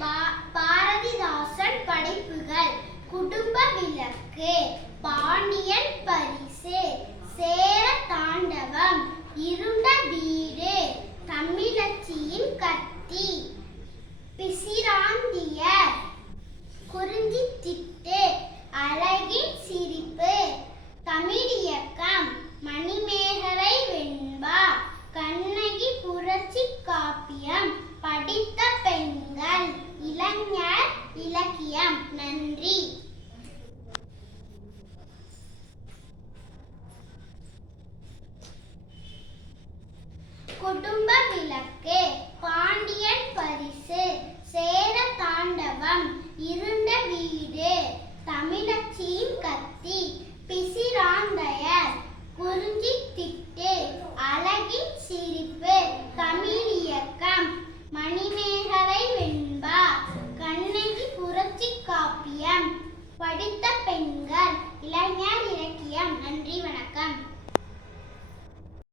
பாரதிதாசன் படைப்புகள்: குடும்ப விளக்கு, பாண்டியன் பரிசு, சேர தாண்டவம், இருண்ட வீடு, தமிழச்சியின் கத்தி, பிசிராந்தியர், குறிஞ்சி திட்டு, அழகின் சிரிப்பு, தமிழியக்கம், மணிமேகலை வெண்பா, கண்ணகி புரட்சி காப்பியம், படித்த பெண்கள், இளைஞர் இலக்கியம். நன்றி. குடும்ப விளக்கு, பாண்டியன் பரிசு, சேர தாண்டவம், இருண்ட வீடு, தமிழச்சியின் கத்தி, பிசிராந்தையர், குறிஞ்சி திட்டு, அழகின் சிரிப்பு, தமிழியக்கம், மணிமேகலை வெண்பா, கண்ணகி புரட்சி காப்பியம், படித்த பெண்கள், இளைஞர் இலக்கியம்.